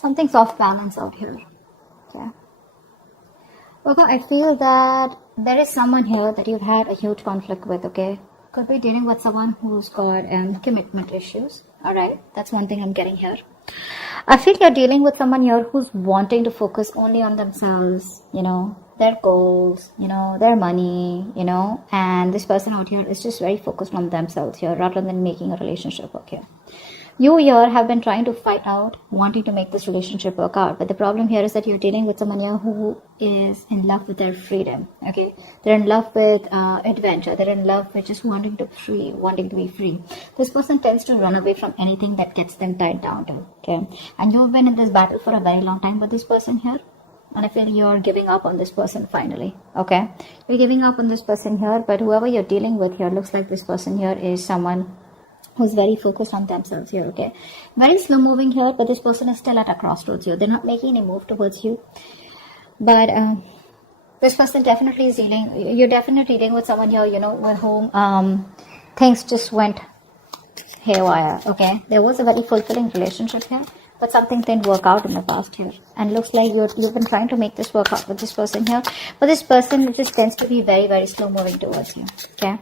Something's off balance out here. Okay. Virgo, I feel that there is someone here that you've had a huge conflict with, okay? Could be dealing with someone who's got commitment issues. Alright, that's one thing I'm getting here. I feel you're dealing with someone here who's wanting to focus only on themselves, you know, their goals, you know, their money, you know, and this person out here is just very focused on themselves here rather than making a relationship work here. You here have been trying to fight out, wanting to make this relationship work out. But the problem here is that you're dealing with someone here who is in love with their freedom. Okay, they're in love with adventure. They're in love with just wanting to be free. This person tends to run away from anything that gets them tied down to. Okay, and you've been in this battle for a very long time with this person here. And I feel you're giving up on this person finally. Okay, you're giving up on this person here. But whoever you're dealing with here looks like this person here is someone who's very focused on themselves here, okay? Very slow moving here, but this person is still at a crossroads here. They're not making any move towards you. But this person definitely is dealing, you're definitely dealing with someone here, you know, with whom things just went haywire, okay? There was a very fulfilling relationship here, but something didn't work out in the past here. And looks like you've been trying to make this work out with this person here. But this person just tends to be very, very slow moving towards you, okay?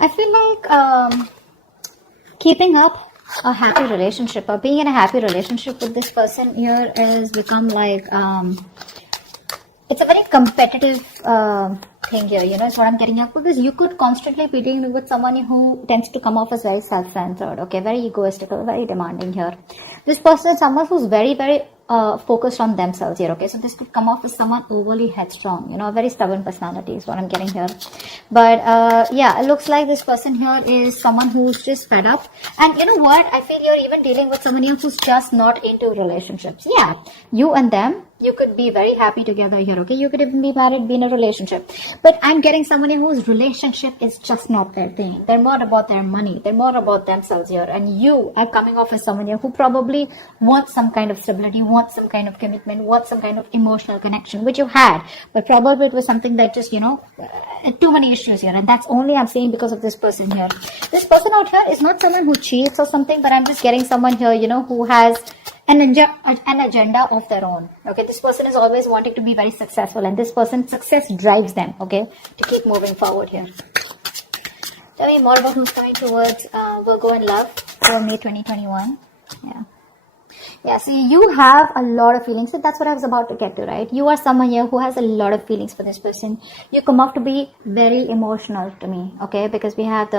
I feel like keeping up a happy relationship or being in a happy relationship with this person here has become like, it's a very competitive thing here, you know, is what I'm getting at, because you could constantly be dealing with someone who tends to come off as very self-centered, okay, very egoistical, very demanding here. This person is someone who's very, very focused on themselves here, okay, so this could come off as someone overly headstrong, you know, a very stubborn personality is what I'm getting here. But yeah, it looks like this person here is someone who's just fed up. And you know what, I feel you're even dealing with someone here who's just not into relationships. Yeah, you and them, you could be very happy together here, okay, you could even be married, be in a relationship. But I'm getting someone here whose relationship is just not their thing. They're more about their money, they're more about themselves here. And you are coming off as someone here who probably wants some kind of stability, wants some kind of commitment, wants some kind of emotional connection, which you had, but probably it was something that just, you know, too many issues here. And that's only I'm saying because of this person here. This person out here is not someone who cheats or something, but I'm just getting someone here, you know, who has an agenda of their own. Okay, this person is always wanting to be very successful, and this person's success drives them, okay, to keep moving forward here. Tell me more about who's coming towards Virgo in love for May 2021. Yeah, see, you have a lot of feelings. So that's what I was about to get to, right? You are someone here who has a lot of feelings for this person. You come off to be very emotional to me, okay? Because we have the,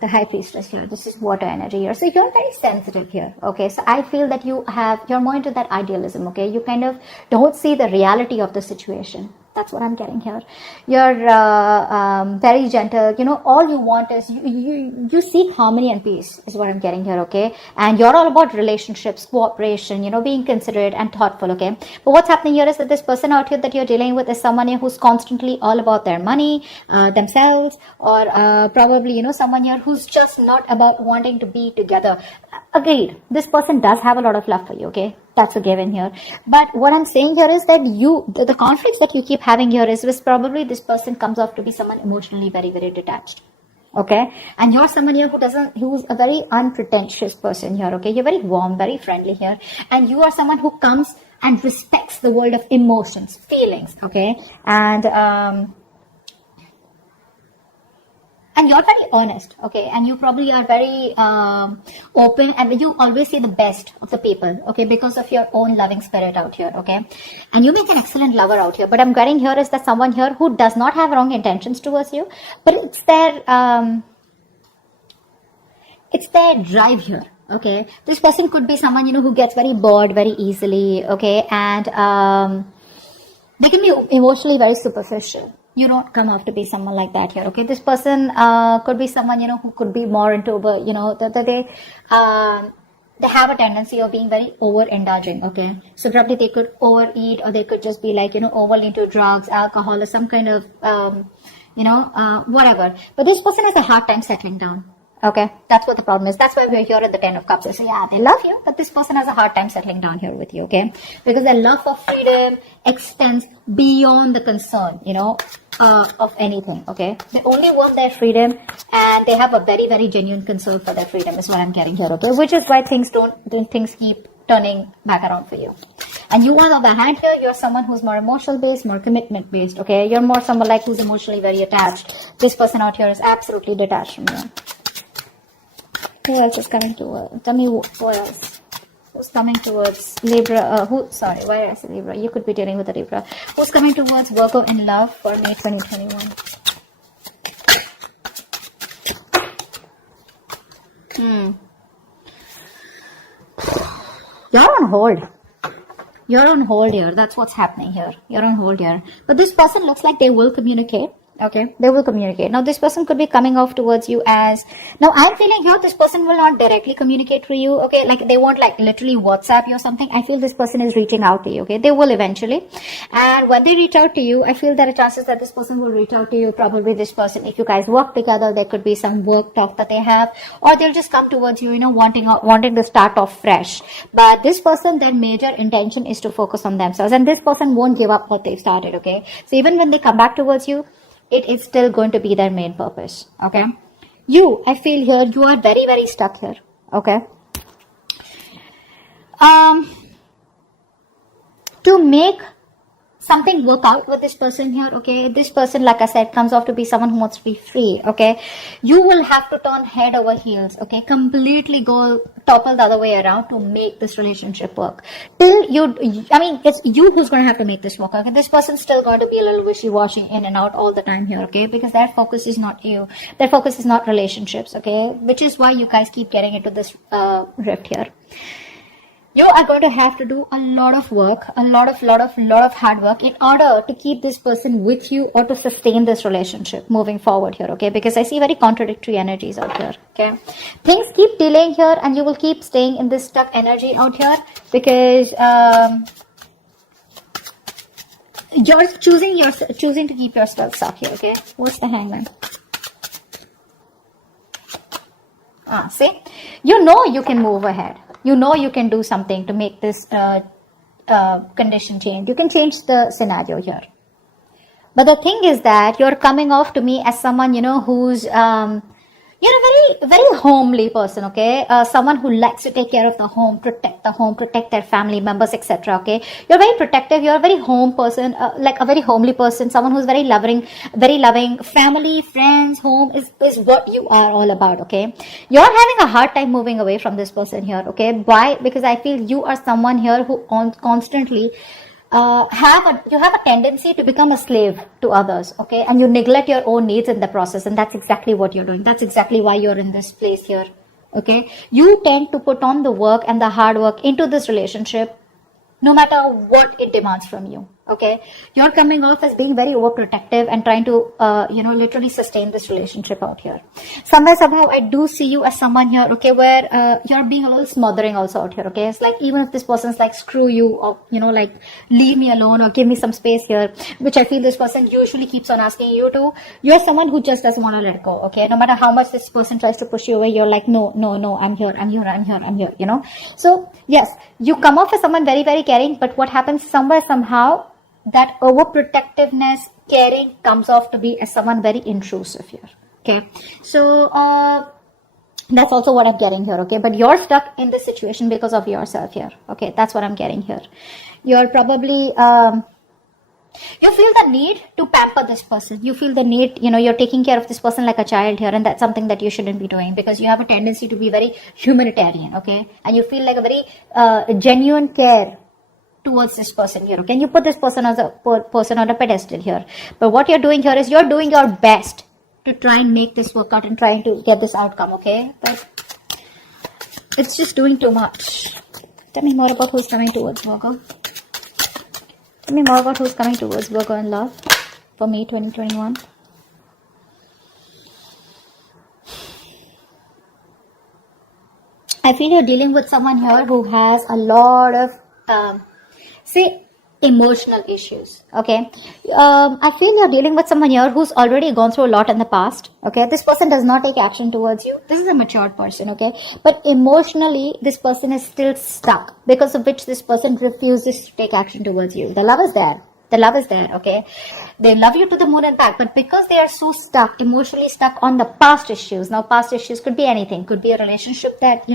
the high priestess here. This is water energy here. So you're very sensitive here, okay? So I feel that you're more into that idealism, okay? You kind of don't see the reality of the situation. That's what I'm getting here. You're very gentle. You know, all you want is you seek harmony and peace is what I'm getting here, okay? And you're all about relationships, cooperation, you know, being considerate and thoughtful, okay? But what's happening here is that this person out here that you're dealing with is someone here who's constantly all about their money, themselves, or probably, you know, someone here who's just not about wanting to be together. Agreed. This person does have a lot of love for you, okay? That's a given here. But what I'm saying here is that the conflicts that you keep having here is probably this person comes off to be someone emotionally very, very detached. Okay. And you're someone here who's a very unpretentious person here. Okay. You're very warm, very friendly here. And you are someone who comes and respects the world of emotions, feelings. Okay. And you're very honest, okay, and you probably are very open, and you always see the best of the people, okay, because of your own loving spirit out here, okay. And you make an excellent lover out here. But I'm getting here is that someone here who does not have wrong intentions towards you, but it's their drive here, okay. This person could be someone, you know, who gets very bored very easily, okay, and they can be emotionally very superficial. You don't come off to be someone like that here, okay? This person could be someone, you know, who could be more into, you know, they have a tendency of being very overindulging, okay? So probably they could overeat, or they could just be like, you know, overly into drugs, alcohol, or some kind of, whatever. But this person has a hard time settling down. Okay, that's what the problem is. That's why we're here at the 10 of Cups. So yeah, they love you, but this person has a hard time settling down here with you, okay? Because their love for freedom extends beyond the concern, you know, of anything, okay? They only want their freedom, and they have a very, very genuine concern for their freedom is what I'm getting here, okay? Which is why things keep turning back around for you. And you, on the other hand here, you're someone who's more emotional based, more commitment based, okay? You're more someone like who's emotionally very attached. This person out here is absolutely detached from you. Who else is coming towards? Tell me who else? Who's coming towards Libra? Why did I say Libra? You could be dealing with a Libra. Who's coming towards Virgo in love for May 2021? You're on hold. You're on hold here. That's what's happening here. You're on hold here. But this person looks like they will communicate. Okay, they will communicate. Now, this person could be coming off towards you as... Now, I'm feeling here this person will not directly communicate to you, okay? Like, they won't, like, literally WhatsApp you or something. I feel this person is reaching out to you, okay? They will eventually. And when they reach out to you, I feel there are chances that this person will reach out to you. Probably this person, if you guys work together, there could be some work talk that they have. Or they'll just come towards you, you know, wanting to start off fresh. But this person, their major intention is to focus on themselves. And this person won't give up what they've started, okay? So even when they come back towards you, it is still going to be their main purpose, okay? You, I feel here, you are very, very stuck here, okay? To make something work out with this person here, okay? This person, like I said, comes off to be someone who wants to be free, okay? You will have to turn head over heels, okay? Completely go topple the other way around to make this relationship work. It's you who's going to have to make this work, okay? This person's still going to be a little wishy-washy in and out all the time here, okay? Because their focus is not you. Their focus is not relationships, okay? Which is why you guys keep getting into this rift here. You are going to have to do a lot of work, a lot of hard work in order to keep this person with you or to sustain this relationship moving forward here, okay? Because I see very contradictory energies out here, okay? Things keep delaying here and you will keep staying in this stuck energy out here because you're choosing to keep yourself stuck here, okay? What's the Hangman? See? You know you can move ahead. You know you can do something to make this condition change. You can change the scenario here. But the thing is that you're coming off to me as someone, you know, who's, very, very homely person, okay? Someone who likes to take care of the home, protect their family members, etc., okay? You're very protective. You're a very home person, like a very homely person, someone who's very loving. Family, friends, home is what you are all about, okay? You're having a hard time moving away from this person here, okay? Why? Because I feel you are someone here who constantly you have a tendency to become a slave to others, okay? And you neglect your own needs in the process, and that's exactly what you're doing. That's exactly why you're in this place here, okay? You tend to put on the work and the hard work into this relationship no matter what it demands from you, okay? You're coming off as being very overprotective and trying to, literally sustain this relationship out here. Somehow, I do see you as someone here, okay, where you're being a little smothering also out here, okay? It's like even if this person's like, screw you, or, like, leave me alone or give me some space here, which I feel this person usually keeps on asking you to, you're someone who just doesn't want to let go, okay? No matter how much this person tries to push you away, you're like, no, I'm here, you know? So, yes, you come off as someone very, very caring, but what happens somehow, that overprotectiveness, caring comes off to be as someone very intrusive here, okay? So, that's also what I'm getting here, okay? But you're stuck in this situation because of yourself here, okay? That's what I'm getting here. You're probably, you feel the need to pamper this person. You feel the need, you're taking care of this person like a child here, and that's something that you shouldn't be doing because you have a tendency to be very humanitarian, okay? And you feel like a very genuine care towards this person here, okay? And you put this person as a person on a pedestal here. But what you're doing here is you're doing your best to try and make this work out and trying to get this outcome, okay? But it's just doing too much. Tell me more about who's coming towards Virgo. Tell me more about who's coming towards Virgo in love for May 2021. I feel you're dealing with someone here who has a lot of emotional issues, okay? I feel you're dealing with someone here who's already gone through a lot in the past, okay? This person does not take action towards you. This is a matured person, okay? But emotionally, this person is still stuck, because of which this person refuses to take action towards you. The love is there, The love is there, okay? They love you to the moon and back, but because they are so stuck, emotionally stuck on the past issues. Now, past issues could be anything. Could be a relationship that,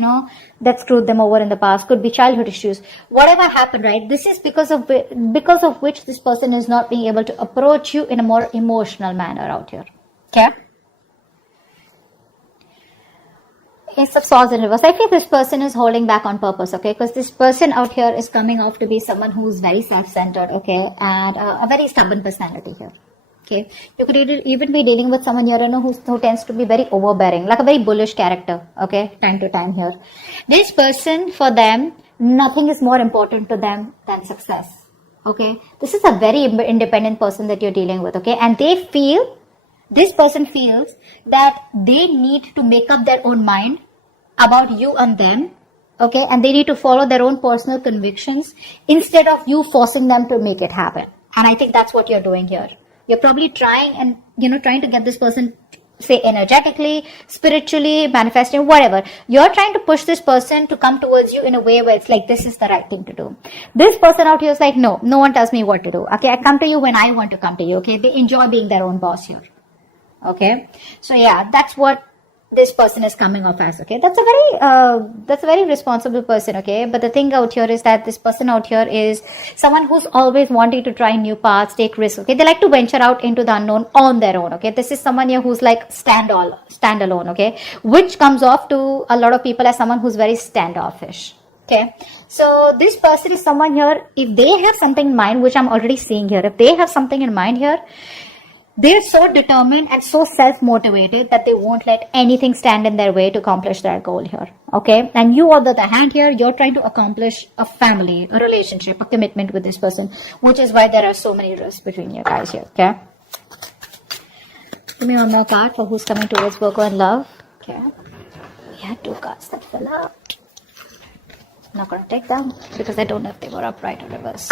that screwed them over in the past. Could be childhood issues. Whatever happened, right? This is because of which this person is not being able to approach you in a more emotional manner out here. Okay? Ace of Swords in reverse. I feel this person is holding back on purpose, okay? Because this person out here is coming off to be someone who's very self-centered, okay? And a very stubborn personality here, okay? You could even be dealing with someone here, who tends to be very overbearing, like a very bullish character, okay? Time to time here. This person, for them, nothing is more important to them than success, okay? This is a very independent person that you're dealing with, okay? And this person feels that they need to make up their own mind about you and them, okay? And they need to follow their own personal convictions instead of you forcing them to make it happen. And I think that's what you're doing here. You're probably trying to get this person, say, energetically, spiritually, manifesting, whatever. You're trying to push this person to come towards you in a way where it's like, this is the right thing to do. This person out here is like, no one tells me what to do, okay? I come to you when I want to come to you, okay? They enjoy being their own boss here. Okay, so yeah, that's what this person is coming off as, okay? That's a very responsible person, okay? But the thing out here is that this person out here is someone who's always wanting to try new paths, take risks, okay? They like to venture out into the unknown on their own, okay? This is someone here who's like standalone, okay? Which comes off to a lot of people as someone who's very standoffish, okay? So this person is someone here, if they have something in mind, which I'm already seeing here, if they have something in mind here, they're so determined and so self-motivated that they won't let anything stand in their way to accomplish their goal here, okay? And you, on the other hand here, you're trying to accomplish a family, a relationship, a commitment with this person, which is why there are so many risks between you guys here, okay? Give me one more card for who's coming towards Virgo in love, okay? We had 2 cards that fell out. I'm not going to take them because I don't know if they were upright or reverse.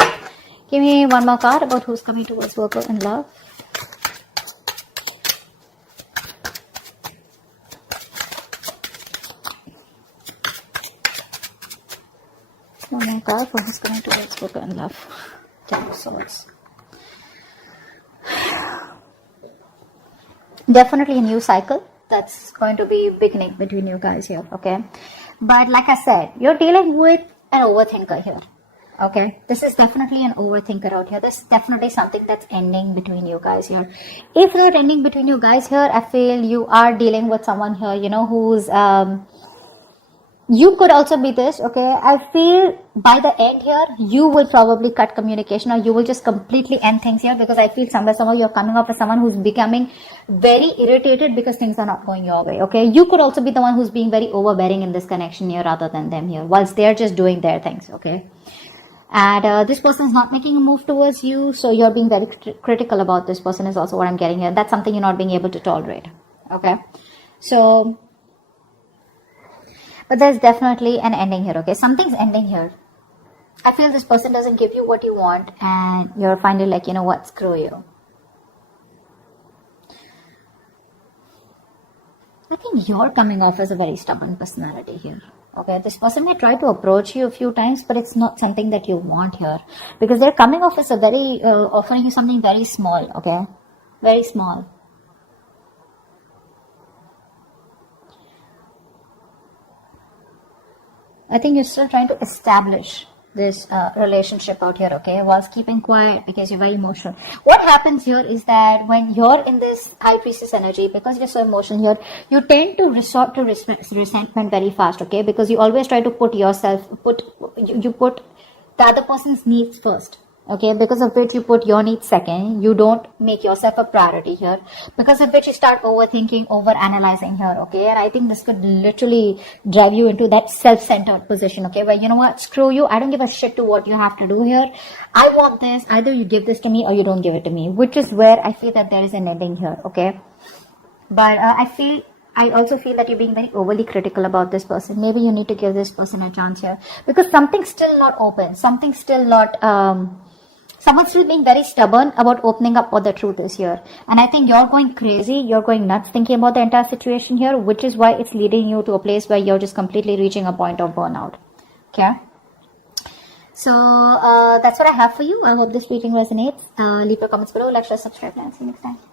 Give me one more card about who's coming towards Virgo in love. One more card for who's coming towards Virgo in love. 10 of Swords. Definitely a new cycle that's going to be beginning between you guys here, okay? But like I said, you're dealing with an overthinker here, okay? This is definitely an overthinker out here. This is definitely something that's ending between you guys here. If not ending between you guys here, I feel you are dealing with someone here, who's you could also be this, okay? I feel by the end here, you will probably cut communication, or you will just completely end things here, because I feel somehow you're coming off as someone who's becoming very irritated because things are not going your way, okay? You could also be the one who's being very overbearing in this connection here rather than them here, whilst they're just doing their things, okay? And this person is not making a move towards you, so you're being very critical about this person is also what I'm getting here. That's something you're not being able to tolerate, okay? So, but there's definitely an ending here, okay? Something's ending here. I feel this person doesn't give you what you want, and you're finally like, you know what, screw you. I think you're coming off as a very stubborn personality here, okay? This person may try to approach you a few times, but it's not something that you want here, because they're coming off as a very, offering you something very small, okay? Very small. I think you're still trying to establish this relationship out here, okay, whilst keeping quiet because you're very emotional. What happens here is that when you're in this High Priestess energy, because you're so emotional here, you tend to resort to resentment very fast, okay, because you always try to put you put the other person's needs first, okay, because of which you put your needs second. You don't make yourself a priority here, because of which you start overthinking, overanalyzing here, okay? And I think this could literally drive you into that self-centered position, okay, where, you know what, screw you, I don't give a shit to what you have to do here. I want this, either you give this to me or you don't give it to me, which is where I feel that there is an ending here, okay? But I also feel that you're being very overly critical about this person. Maybe you need to give this person a chance here, because something's still not open, something's still not, someone's still being very stubborn about opening up what the truth is here. And I think you're going crazy, you're going nuts thinking about the entire situation here, which is why it's leading you to a place where you're just completely reaching a point of burnout, okay? So that's what I have for you. I hope this reading resonates. Leave your comments below, like, share, subscribe, and see you next time. Bye-bye.